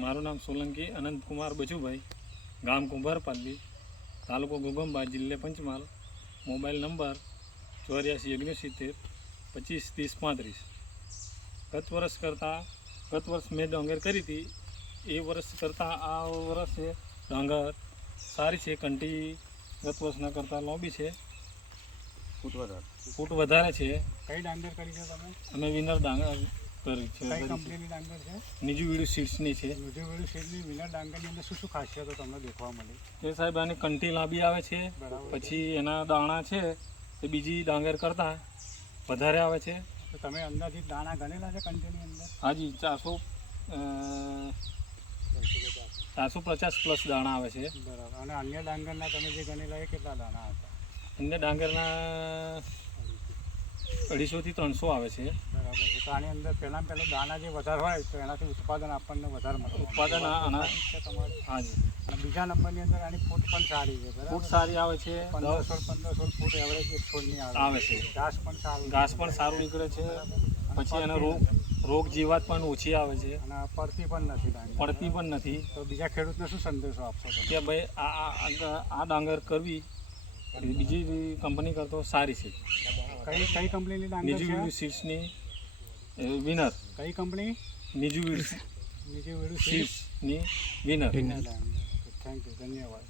મારું નામ સોલંકી અનંતકુમાર બચુભાઈ, ગામ કુંભારપાલી, તાલુકો ઘોઘંબા, જિલ્લે પંચમહાલ. Mobile number 84 69 25 30 35. ગત વર્ષ મેં ડાંગર કરી હતી. એ વર્ષ કરતાં આ વર્ષે ડાંગર સારી છે. કંટી ગત વર્ષના કરતાં લાંબી છે, ફૂટ વધારે છે. કઈ ડાંગર કરી છે તમે? અમે વિનર ડાંગર કરી છે. કઈ કંપનીની ડાંગર છે? નિજુવીડુ સીડ્સની છે. નિજુવીડુ સીડની વિનર ડાંગરની અંદર શું શું ખાસિયતો તમને દેખવા મળી? એ સાહેબ આની કંટી લાંબી આવે છે, પછી એના દાણા છે એ બીજી ડાંગર કરતાં વધારે આવે છે. તો તમે અંદાજિત દાણા ગણેલા છે કંટીની અંદર? હાજી, 450 પ્લસ દાણા આવે છે. બરાબર. અને અન્ય ડાંગરના તમે જે ગણેલા એ કેટલા દાણા હતા? અન્ય ડાંગરના 250 થી 300 આવે છે. બરાબર છે. તો આની અંદર પહેલાં દાણા જે વધારે હોય તો એનાથી ઉત્પાદન આપણને વધારે મળે. ઉત્પાદન આના છે તમારે? હાજી. અને બીજા નંબરની અંદર આની ફૂટ પણ સારી છે. બરાબર, ફૂટ સારી આવે છે. 15-16 ફૂટ એવરેજ એક છોડની આવે છે. ઘાસ પણ સારું નીકળે છે. પછી એનો રોગ જીવાત પણ ઓછી આવે છે અને પડતી પણ નથી. તો બીજા ખેડૂતને શું સંદેશો આપશો તમે? કે ભાઈ આ ડાંગર કરવી બીજી કંપની કરતો સારી છે. કઈ કંપનીની ડાંગર છે? નિજુવીડુ સીડ્સની વિનર. કઈ કંપની? નિજુવીડુ નિજુવીડુ સીડ્સની વિનર. થેન્ક યુ, ધન્યવાદ.